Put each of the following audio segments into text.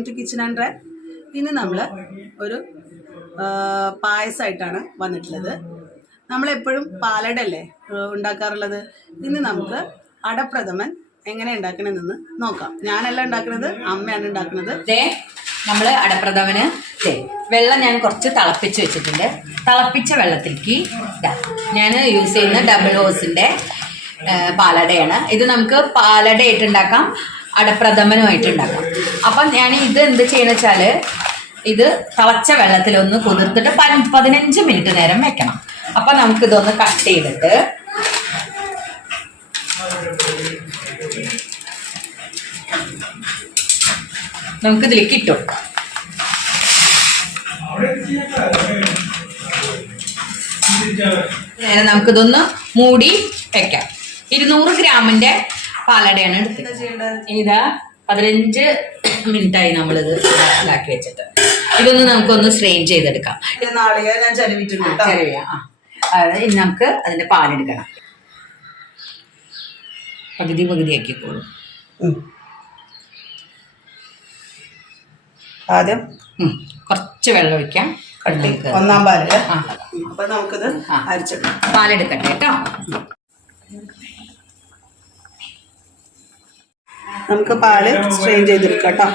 Welcome to kitchen and dry ഇന്ന് നമ്മൾ ഒരു പായസമായിട്ടാണ് വന്നിട്ടുള്ളത്. നമ്മളെപ്പോഴും പാലടല്ലേ ഉണ്ടാക്കാറുള്ളത്? ഇന്ന് നമുക്ക് അടപ്രഥമൻ എങ്ങനെ ഉണ്ടാക്കണമെന്ന് നോക്കാം. ഞാനല്ല ഉണ്ടാക്കുന്നത് അമ്മയാണ് ഉണ്ടാക്കുന്നത് നമ്മൾ അടപ്രഥമന് വെള്ളം ഞാൻ കുറച്ച് തിളപ്പിച്ച് വെച്ചിട്ടുണ്ട്. തിളപ്പിച്ച വെള്ളത്തിലേക്ക് ഞാൻ യൂസ് ചെയ്യുന്ന ഡബിൾ ഹോസിന്റെ പാലടയാണ്. ഇത് നമുക്ക് പാലടയായിട്ട് ഉണ്ടാക്കാം. അടപ്രഥമനുമായിട്ട് ഉണ്ടാക്കാം അപ്പം ഞാൻ ഇത് എന്ത് ചെയ്യണ വെച്ചാൽ ഇത് തിളച്ച വെള്ളത്തിലൊന്ന് കുതിർത്തിട്ട് പ- പതിനഞ്ച് മിനിറ്റ് നേരം വെക്കണം. അപ്പം നമുക്കിതൊന്ന് കട്ട് ചെയ്തിട്ട് നമുക്കിതിലേക്ക് ഇട്ടു. കൊടുക്കാം നേരെ നമുക്കിതൊന്ന് മൂടി വെക്കാം. ഇരുന്നൂറ് ഗ്രാമിന്റെ പാലടയാണ് എടുത്തത്. ചെയ്യേണ്ടത്? ഇതാ പതിനഞ്ച് മിനിറ്റായി നമ്മളിത് ഇതാക്കി വെച്ചിട്ട്. ഇതൊന്ന് നമുക്കൊന്ന് സ്ട്രെയിൻ ചെയ്തെടുക്കാം. അതായത് ഇനി നമുക്ക് അതിന്റെ പാലെടുക്കണം. പകുതി പകുതി ആക്കിക്കോളൂ ആദ്യം കുറച്ച് വെള്ളം ഒഴിക്കാം. കണ്ടേക്ക് ഒന്നാം പാൽ. അപ്പൊ നമുക്കിത് പാലെടുക്കട്ടെ കേട്ടോ നമുക്ക് പാൽ സ്ട്രെയിൻ ചെയ്തെടുക്കാം കേട്ടോ.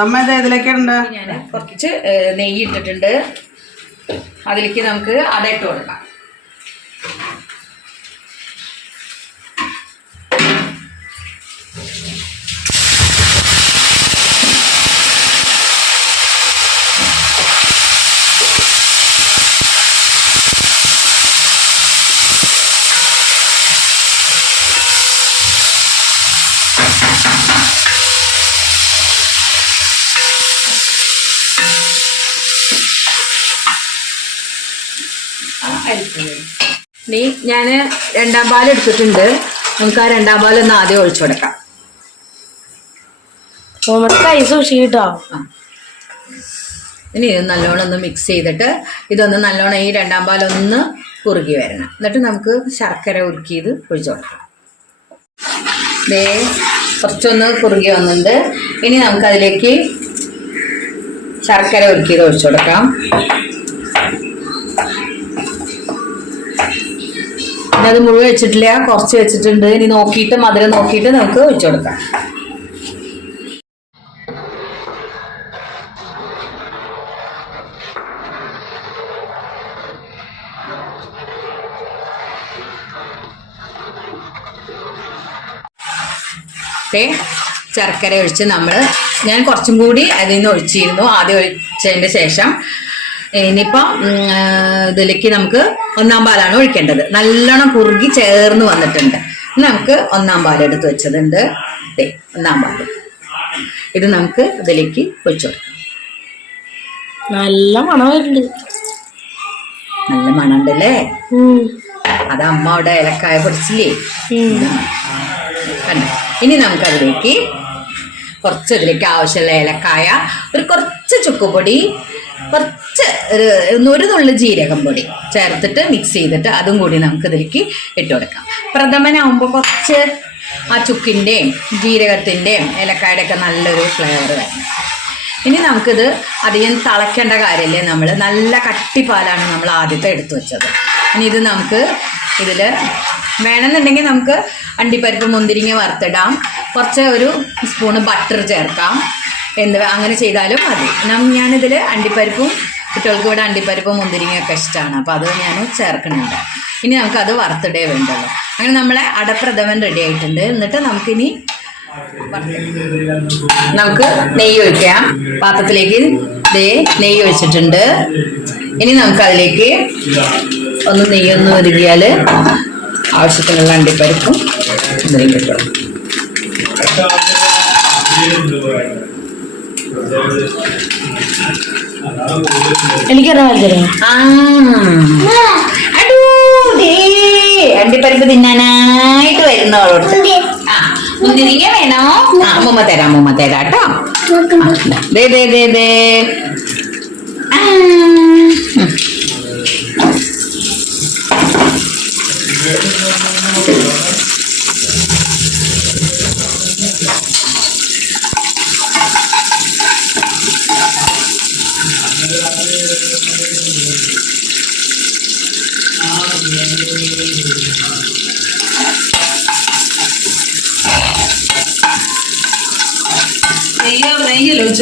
അമ്മ ഇത് ഏതിലേക്കുണ്ട് ഞാൻ കുറച്ച് നെയ്യ് ഇട്ടിട്ടുണ്ട്. അതിലേക്ക് നമുക്ക് അതായിട്ട് ഇട്ട് കൊടുക്കാം. ഇനി ഞാൻ രണ്ടാം പാൽ എടുത്തിട്ടുണ്ട്. നമുക്ക് ആ രണ്ടാം പാൽ ഒന്ന് ആദ്യം ഒഴിച്ചു കൊടുക്കാം. ഐസ് ആ. ഇനി ഇത് നല്ലോണം ഒന്ന് മിക്സ് ചെയ്തിട്ട് ഇതൊന്ന് നല്ലോണം ഈ രണ്ടാം പാൽ ഒന്ന് കുറുകി വരണം. എന്നിട്ട് നമുക്ക് ശർക്കര ഉരുക്കിയത് ഒഴിച്ചു കൊടുക്കാം. ദേ കുറച്ചൊന്ന് കുറുകി വന്നിട്ടുണ്ട്. ഇനി നമുക്കതിലേക്ക് ശർക്കര ഉരുക്കിയത് ഒഴിച്ചു കൊടുക്കാം. അത് മുഴുവൻ വെച്ചിട്ടില്ല. കുറച്ച് വെച്ചിട്ടുണ്ട്. ഇനി നോക്കിയിട്ട് മധുരം നോക്കിയിട്ട് നമുക്ക് ഒഴിച്ചു കൊടുക്കാം. ശർക്കര ഒഴിച്ച് നമ്മൾ ഞാൻ കുറച്ചും കൂടി അതിൽ നിന്ന് ഒഴിച്ചിരുന്നു. ആദ്യം ഒഴിച്ചതിന് ശേഷം ഇനിയിപ്പം ഇതിലേക്ക് നമുക്ക് ഒന്നാം പാലാണ് ഒഴിക്കേണ്ടത്. നല്ലോണം കുറുകി ചേർന്ന് വന്നിട്ടുണ്ട്. നമുക്ക് ഒന്നാം പാൽ എടുത്ത് വെച്ചതുണ്ട്. ഒന്നാം പാൽ ഇത് നമുക്ക് ഇതിലേക്ക് ഒഴിച്ചു കൊടുക്കാം. നല്ല മണം വരുന്നുണ്ട്. നല്ല മണമുണ്ടല്ലേ. അത് അമ്മ അവിടെ ഏലക്കായ പൊടിച്ചില്ലേ? ഉം. കണ്ടോ? ഇനി നമുക്കതിലേക്ക് കുറച്ച് ഇതിലേക്ക് ആവശ്യമുള്ള ഏലക്കായ ഒരു കുറച്ച് ചുക്കുപൊടി കുറച്ച് ഒരു ഒരു നുള്ളു ജീരകം പൊടി ചേർത്തിട്ട് മിക്സ് ചെയ്തിട്ട് അതും കൂടി നമുക്ക് ഇതിലേക്ക് ഇട്ട് കൊടുക്കാം. പ്രഥമനാകുമ്പോൾ കുറച്ച് ആ ചുക്കിന്റെയും ജീരകത്തിന്റെയും ഇലക്കായുടെ ഒക്കെ നല്ലൊരു ഫ്ലേവർ വരണം ഇനി നമുക്കിത് അധികം തിളയ്ക്കേണ്ട കാര്യമല്ലേ? നമ്മൾ നല്ല കട്ടിപ്പാലാണ് നമ്മൾ ആദ്യത്തെ എടുത്തു വെച്ചത്. ഇനി ഇത് നമുക്ക് ഇതിൽ വേണമെന്നുണ്ടെങ്കിൽ നമുക്ക് അണ്ടിപ്പരിപ്പ് മുന്തിരിങ്ങ വറുത്തിടാം. കുറച്ച് ഒരു സ്പൂണ് ബട്ടർ ചേർക്കാം. എന്ത് അങ്ങനെ ചെയ്താലും മതി. ഞാനിതിൽ അണ്ടിപ്പരിപ്പും കുട്ടികൾക്ക് ഇവിടെ അണ്ടിപ്പരിപ്പും മുന്തിരിങ്ങയൊക്കെ ഇഷ്ടമാണ് അപ്പോൾ അത് ഞാൻ ചേർക്കുന്നുണ്ട്. ഇനി നമുക്കത് വറുത്തിടേ വേണ്ടല്ലോ അങ്ങനെ നമ്മളെ അടപ്രഥമൻ റെഡി ആയിട്ടുണ്ട്. എന്നിട്ട് നമുക്കിനി നമുക്ക് നെയ്യ് ഒഴിക്കാം. പാത്രത്തിലേക്ക് ദേ നെയ്യ് ഒഴിച്ചിട്ടുണ്ട്. ഇനി നമുക്ക് അതിലേക്ക് ഒന്ന് നെയ്യൊന്ന് ഒരുകിയാൽ ആവശ്യത്തിനുള്ള അണ്ടിപ്പരിപ്പും കിട്ടും എനിക്കൊരു മത്സരം തിന്നാനായിട്ട് വരുന്നവളോട് മുന്തിരിങ്ങ വേണോ? ആ തരാം അമ്മൂമ്മ തരാം കേട്ടോ. ദേ ദേ ദേ ദേ. ആ.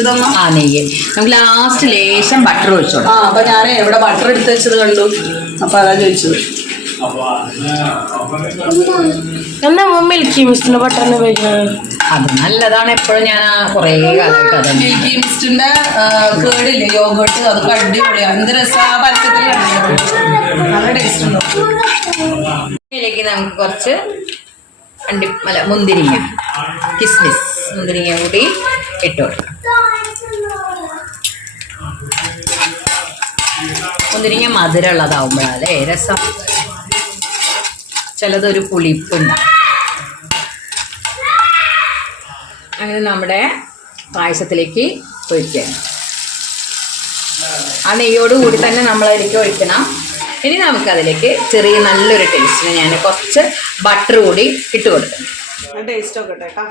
ഒഴിച്ചു തന്നോ ആ നെയ്യ്. നമുക്ക് ലാസ്റ്റ് ലേശം ബട്ടർ ഒഴിച്ചോളാം. ആ അപ്പൊ ഞാൻ ഇവിടെ ബട്ടർ എടുത്ത് വെച്ചത് കണ്ടു. അപ്പൊ അതാ ചോദിച്ചത്. എന്നാ മിൽക്കി മിസ്റ്റിന്റെ ബട്ടറിന് ഉപയോഗിക്കുന്നത് അത് നല്ലതാണ് എപ്പോഴും ഞാൻ കുറേ കാലമായിട്ട് അതുണ്ട് മിൽക്കി മിസ്റ്റിന്റെ കേടില്ലേ യോഗട്ട് അതൊക്കെ അടിപൊളിയാണ് എന്ത് രസാ പരസ്യത്തിൽ? നല്ല ടേസ്റ്റ് ഉണ്ടോ? ഇതിലേക്ക് നമുക്ക് കുറച്ച് അണ്ടി അല്ല മുന്തിരിങ്ങ. കിസ്മിസ്. മുന്തിരിങ്ങ കൂടി ഇട്ട് കൊടുക്കാം. മുന്തിരിങ്ങ മധുരമുള്ളതാവുമ്പോഴല്ലേ രസം. ചിലതൊരു പുളിപ്പുണ്ടാവും അങ്ങനെ നമ്മുടെ പായസത്തിലേക്ക് ഒഴിക്കുക ആ നെയ്യോടുകൂടി തന്നെ നമ്മളതിലേക്ക് ഒഴിക്കണം. ഇനി നമുക്ക് അതിലേക്ക് ചെറിയ നല്ലൊരു ടേസ്റ്റിന് ഞാൻ കുറച്ച് ബട്ടർ കൂടി ഇട്ട് കൊടുക്കും. ടേസ്റ്റ് ഒക്കെ കേട്ടാ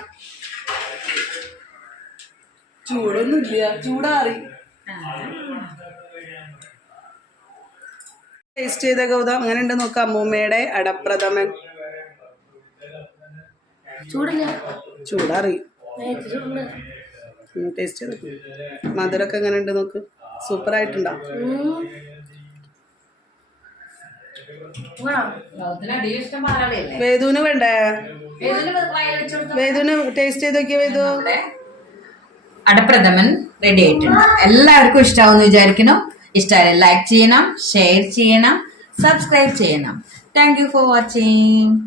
ചൂടൊന്നും ചൂടാറി. ടേസ്റ്റ് ചെയ്ത ഗൗതം. അങ്ങനെ ഉണ്ട് നോക്കാം അമ്മൂമ്മയുടെ അടപ്രഥമൻ. ചൂടില്ല. ചൂടാറി. ടേസ്റ്റ് ചെയ്ത് നോക്ക്. മധുരമൊക്കെ എങ്ങനെ ഉണ്ട് നോക്ക്? സൂപ്പർ ആയിട്ടുണ്ടോ? ഉം. വേണോ? വേദുവിന് വേണ്ടേ? വേദുവിന് ടേസ്റ്റ് ചെയ്ത് നോക്കിയ വേദു. അടപ്രഥമൻ റെഡി ആയിട്ടുണ്ട്. എല്ലാവർക്കും ഇഷ്ടമാവുമെന്ന് വിചാരിക്കുന്നു. ഇഷ്ടമായി ലൈക്ക് ചെയ്യണം ഷെയർ ചെയ്യണം സബ്സ്ക്രൈബ് ചെയ്യണം. Thank you for watching